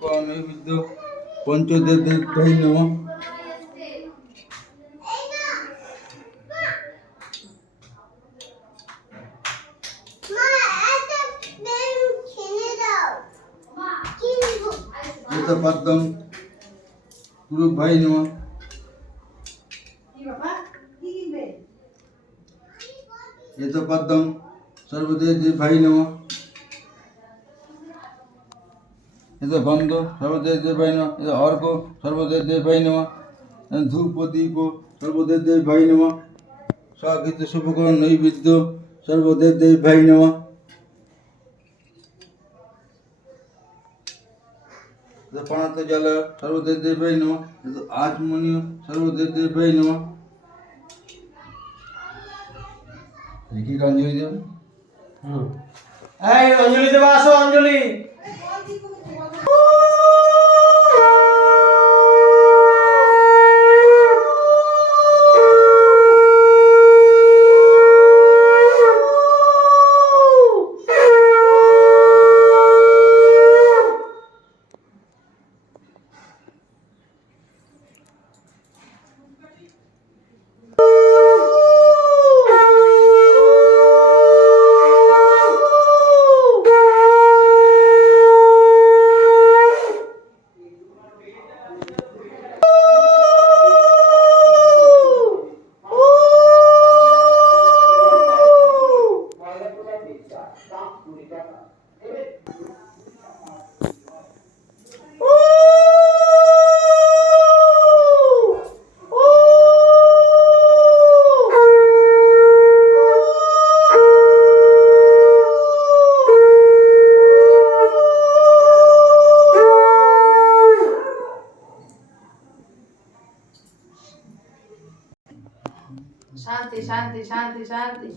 নৈবেদ্য পঞ্চদেব তাই নম এত পদ্মম ভাই নম এত পদ্মম সর্বদেব ভাই নম এত বন্ধ সর্বদেব ভাই নম। এত অর্ক সর্বদেব ভাই নম। ধূপ দীপ সর্বদেব ভাই নম। স্বাগত শুভকরণ নৈবেদ্য সর্বদেব ভাই নম। পানাত জল সর্বদেব ভাই নম। আচমনি সর্বদেব ভাই নম। কি অঞ্জলি দেব? এই অঞ্জলি দেবা আসো অঞ্জলি। Santi, Santi, Santi, Santi.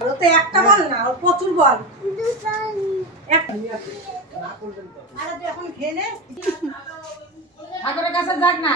ওর তো একটা বল না ওর প্রচুর বল। এখন খেলে? ঠাকুরের কাছে যাক না।